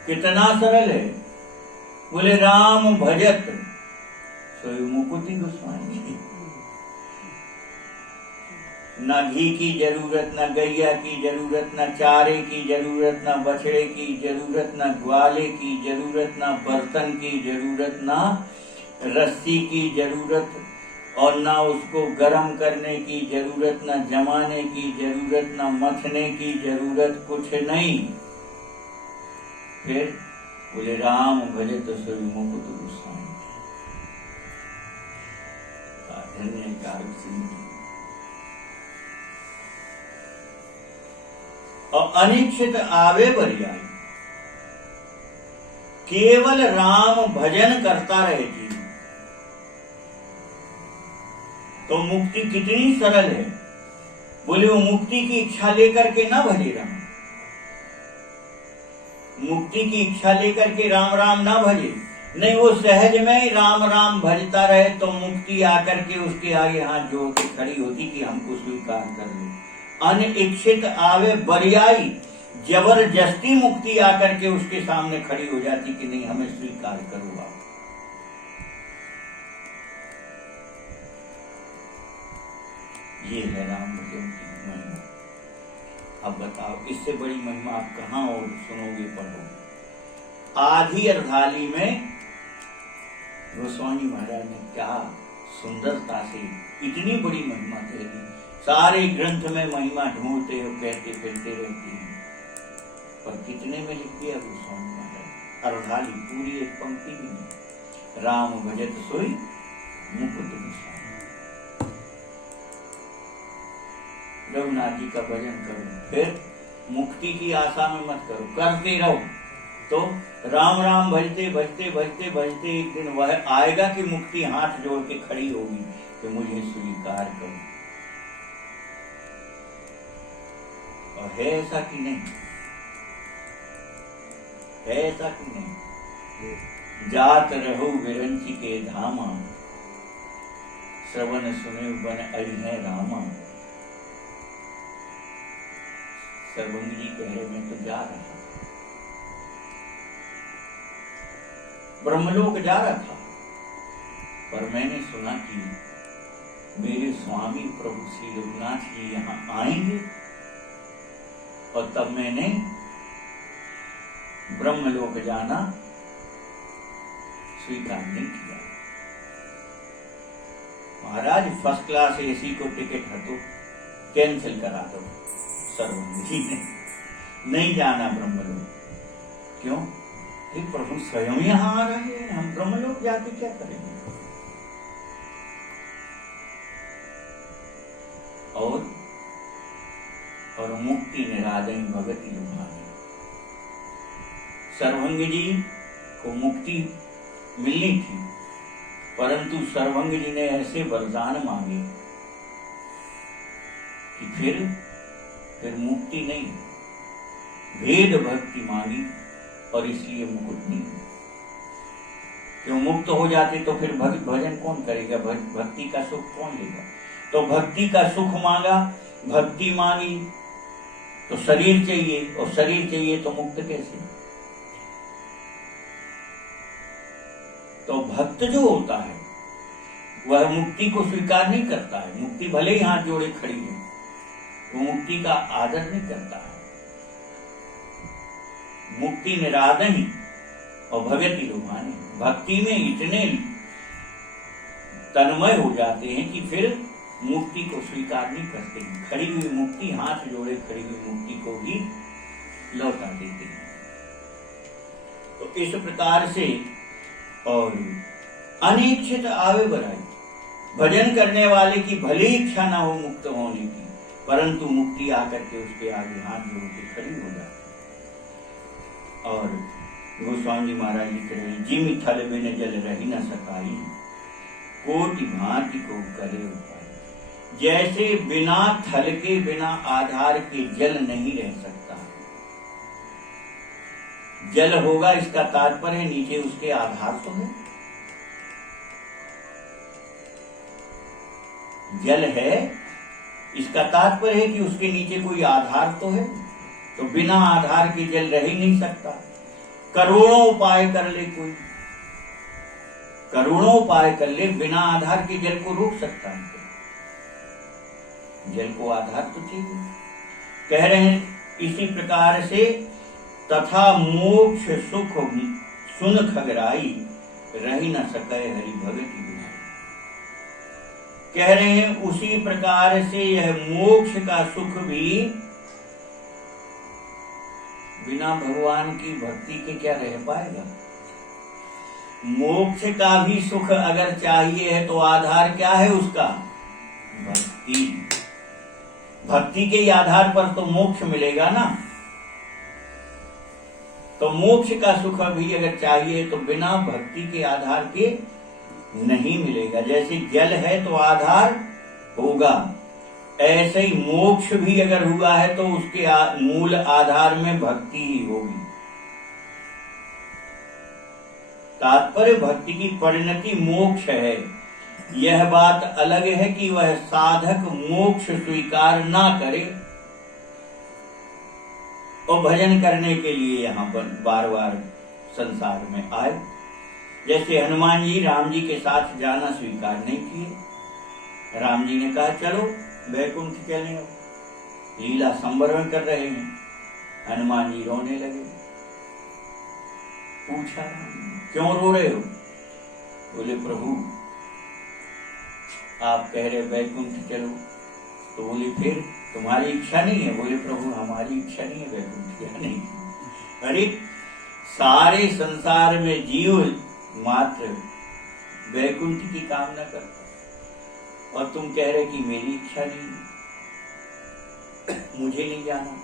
कितना सरल है। बोले राम भजत सोई मुकुटि गोस्वामी। न घी की जरूरत, न गैया की जरूरत, न चारे की जरूरत, न बछड़े की जरूरत, न ग्वाले की जरूरत, न बर्तन की जरूरत, न रस्सी की जरूरत, और न उसको गर्म करने की जरूरत, न जमाने की जरूरत, न मथने की जरूरत, कुछ नहीं। फिर बोले राम भजे तो सोई मुकुटि गोस्वामी। धन्य कालसुन जी। और अनिश्चित आवे बरियाई, केवल राम भजन करता रहे जी तो मुक्ति कितनी सरल है। बोले वो मुक्ति की इच्छा लेकर के ना भजे राम, मुक्ति की इच्छा लेकर के राम राम ना भजे, नहीं, वो सहज में राम राम भजता रहे तो मुक्ति आकर के उसके आगे हाथ जोड़ के खड़ी होती कि हमको स्वीकार कर ले। अनिच्छित आवे बरियाई, जबरदस्ती मुक्ति आकर के उसके सामने खड़ी हो जाती कि नहीं, हमें स्वीकार करो आप। ये है राम भजन की महिमा। अब बताओ, इससे बड़ी महिमा आप कहां और सुनोगे, पढ़ो। आधी अर्धाली में गोस्वामी महाराज ने क्या सुंदरता से इतनी बड़ी महिमा कह दी। सारे ग्रंथ में महिमा ढूंढते हो, कहते फिरते रहते हैं, पर कितने में लिख दिया गोस्वामी महाराज? अर्धाली पूरी एक पंक्ति भी नहीं। राम भजत सोई मुकुट गोसाई। रघुनाथ जी का भजन करो, फिर मुक्ति की आशा में मत करो, करते रहो। तो राम राम भजते भजते भजते भजते एक दिन वह आएगा कि मुक्ति हाथ जोड़ के खड़ी होगी कि मुझे स्वीकार करो। और है ऐसा कि नहीं? है ऐसा कि नहीं? जात रहो विरंची के धामा, श्रवण सुने बन अरिहे रामा। सर्वंग जी कह रहे, मैं तो जा रहा, ब्रह्मलोक जा रहा था, पर मैंने सुना कि मेरे स्वामी प्रभु श्री रघुनाथ जी यहाँ आएंगे, और तब मैंने ब्रह्मलोक जाना स्वीकार नहीं किया। महाराज फर्स्ट क्लास एसी को टिकट है तो कैंसिल करा दो। सर्वंग जी ने नहीं जाना ब्रह्मलोक। क्यों? कि प्रभु स्वयं यहाँ आ रहे हैं, हम ब्रह्मलोक जाके क्या करेंगे? और मुक्ति निरादयी भगति लुभानी। सर्वंग जी को मुक्ति मिलनी थी, परंतु सर्वंग जी ने ऐसे वरदान मांगे कि फिर मुक्ति नहीं, भेद भक्ति मांगी, और इसलिए मुकुट नहीं। क्यों? मुक्त हो जाते तो फिर भजन कौन करेगा? भक्ति का सुख कौन लेगा? तो भक्ति का सुख मांगा, भक्ति मांगी, तो शरीर चाहिए, और शरीर चाहिए तो मुक्त कैसे? तो भक्त जो होता है वह मुक्ति को स्वीकार नहीं करता है। मुक्ति भले ही हाथ जोड़े खड़ी है, वो मुक्ति का आदर नहीं करता है। मुक्ति निरादयी और भगति लुभानी। भक्ति में इतने तन्मय हो जाते हैं कि फिर मुक्ति को स्वीकार नहीं करते। खड़ी हुई मुक्ति, हाथ जोड़े खड़ी हुई मुक्ति को भी लौटा देते हैं। तो इस प्रकार से, और अनिच्छित आवे बराई, भजन करने वाले की भले इच्छा ना हो मुक्त होने की, परंतु मुक्ति आकर के उसके आगे हाथ जोड़ के खड़ी हो जाती। और गोस्वामी जी महाराज जी कह रहे, जिमि थल बिन जल रही न सकाई, कोटि भांति को करे उपाय। जैसे बिना थल के, बिना आधार के जल नहीं रह सकता। जल होगा इसका तात्पर्य नीचे उसके आधार तो है। जल है इसका तात्पर्य है कि उसके नीचे कोई आधार तो है। तो बिना आधार के जल रह ही नहीं सकता। करोड़ों उपाय कर ले कोई, करोड़ों उपाय कर ले, बिना आधार के जल को रोक सकता है? जल को आधार तो चाहिए। कह रहे हैं इसी प्रकार से, तथा मोक्ष सुख सुन खगराई, रही न सके हरि भगति बिना। कह रहे हैं उसी प्रकार से यह मोक्ष का सुख भी बिना भगवान की भक्ति के क्या रह पाएगा? मोक्ष का भी सुख अगर चाहिए है तो आधार क्या है उसका? भक्ति। भक्ति के आधार पर तो मोक्ष मिलेगा ना। तो मोक्ष का सुख भी अगर चाहिए तो बिना भक्ति के आधार के नहीं मिलेगा। जैसे जल है तो आधार होगा, ऐसे ही मोक्ष भी अगर हुआ है तो उसके मूल आधार में भक्ति ही होगी। तात्पर्य भक्ति की परिणति मोक्ष है। यह बात अलग है कि वह साधक मोक्ष स्वीकार ना करे और भजन करने के लिए यहाँ पर बार बार संसार में आए। जैसे हनुमान जी राम जी के साथ जाना स्वीकार नहीं किए। राम जी ने कहा चलो वैकुंठ चले, लीला संबरन कर रहे हैं। हनुमान जी रोने लगे। पूछा क्यों रो रहे हो? बोले प्रभु आप कह रहे वैकुंठ चलो। तो बोले फिर तुम्हारी इच्छा नहीं है? बोले प्रभु हमारी इच्छा नहीं है वैकुंठ जाने की। अरे सारे संसार में जीव मात्र वैकुंठ की कामना करता और तुम कह रहे कि मेरी इच्छा नहीं है, मुझे नहीं जाना।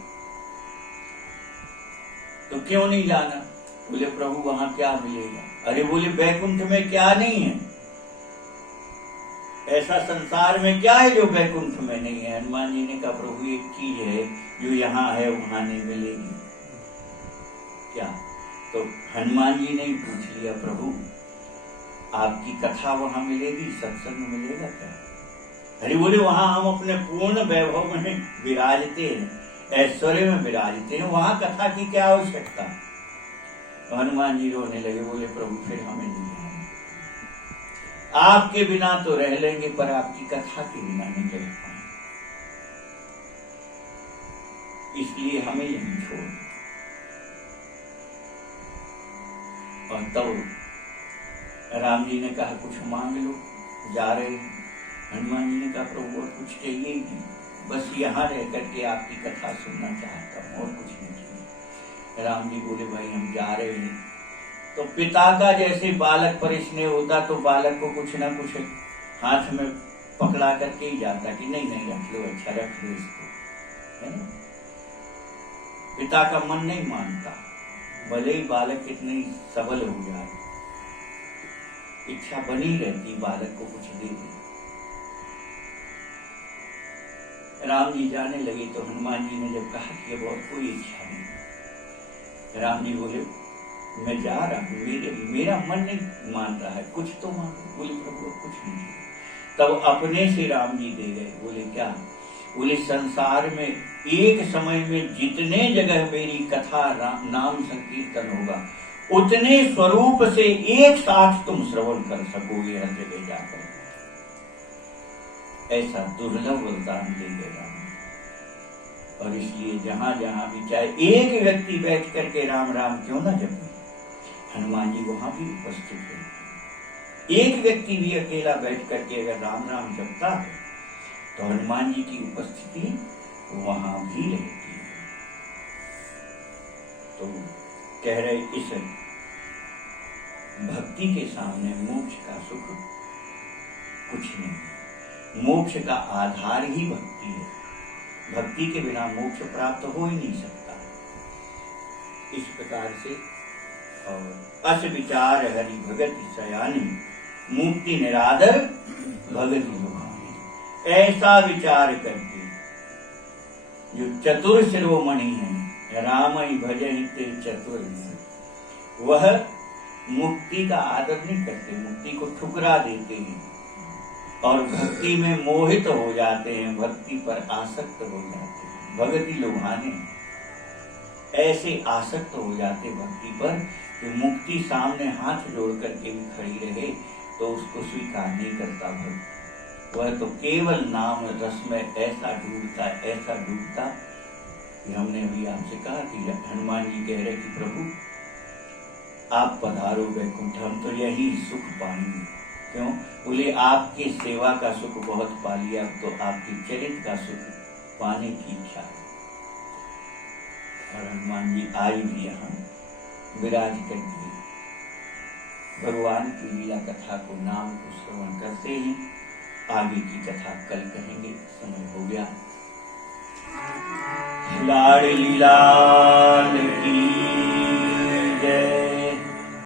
तो क्यों नहीं जाना? बोले प्रभु वहां क्या मिलेगा? अरे बोले वैकुंठ में क्या नहीं है? ऐसा संसार में क्या है जो वैकुंठ में नहीं है? हनुमान जी ने कहा प्रभु एक चीज है जो यहाँ है वहां नहीं मिलेगी। क्या? तो हनुमान जी ने ही पूछ लिया प्रभु आपकी कथा वहां मिलेगी, सत्संग मिलेगा क्या? अरे बोले वहां हम अपने पूर्ण वैभव में विराजते हैं, ऐश्वर्य में विराजते हैं, वहां कथा की क्या आवश्यकता? तो हनुमान जी रोने लगे। बोले प्रभु फिर हमें नहीं जाना, आपके बिना तो रह लेंगे पर आपकी कथा के बिना नहीं रह पाएंगे, इसलिए हमें यहीं छोड़। और तब राम जी ने कहा कुछ मांग लो, जा रहे हैं। हनुमान जी ने कहा प्रभु और कुछ चाहिए ही नहीं, बस यहाँ रह करके आपकी कथा सुनना चाहता हूँ और कुछ नहीं चाहिए। राम जी बोले भाई हम जा रहे हैं। तो पिता का जैसे बालक पर स्नेह होता तो बालक को कुछ ना कुछ हाथ में पकड़ा करके ही जाता कि नहीं नहीं रख लो, अच्छा रख लो इसको, है ना? पिता का मन नहीं मानता, भले ही बालक कितने ही सबल हो जाए, इच्छा बनी रहती बालक को कुछ दे दे। राम जी जाने लगे तो हनुमान जी ने जब कहा कि अब और कोई इच्छा नहीं, राम जी बोले मैं जा रहा हूँ, मेरा मन नहीं मान रहा है, कुछ तो मांगो। बोले प्रभु कुछ नहीं। तब अपने से राम जी दे गए। बोले क्या? बोले संसार में एक समय में जितने जगह मेरी कथा नाम संकीर्तन होगा उतने स्वरूप से एक साथ तुम श्रवण कर सकोगे हर जगह जाकर। ऐसा दुर्लभ वरदान दे गए राम। और इसलिए जहां जहां भी चाहे एक व्यक्ति बैठ करके राम राम क्यों ना जपे, हनुमान जी वहां भी उपस्थित है। एक व्यक्ति भी अकेला बैठ करके अगर राम राम जपता है तो हनुमान जी की उपस्थिति वहां भी रहती है। तो कह रहे इस भक्ति के सामने मोक्ष का सुख कुछ नहीं है। मोक्ष का आधार ही भक्ति है, भक्ति के बिना मोक्ष प्राप्त हो ही नहीं सकता। इस प्रकार से और अस विचार हरि भगति सयानी मुक्ति निरादर भगति लुभानी। ऐसा विचार करके जो चतुर शिरोमणि है रामई भजहि ते चतुर, वह मुक्ति का आदर नहीं करते, मुक्ति को ठुकरा देते हैं और भक्ति में मोहित हो जाते हैं, भक्ति पर आसक्त हो जाते हैं। भगति लुभाने ऐसे आसक्त हो जाते भक्ति पर कि मुक्ति सामने हाथ जोड़ करके भी खड़ी रहे तो उसको स्वीकार नहीं करता भक्त। वह तो केवल नाम रस में ऐसा डूबता कि हमने अभी आपसे कहा कि हनुमान जी कह रहे कि प्रभु आप पधारो वैकुंठ, हम तो यही सुख पाएंगे। क्यों? बोले आपकी सेवा का सुख बहुत पा लिया, अब तो आपकी चरित्र का सुख पाने की इच्छा है। और हनुमान जी आई भी यहाँ विराज करके भगवान की लीला कथा को नाम को श्रवण करते हैं। आगे की कथा कल कहेंगे, समय हो गया। लाडली लाल की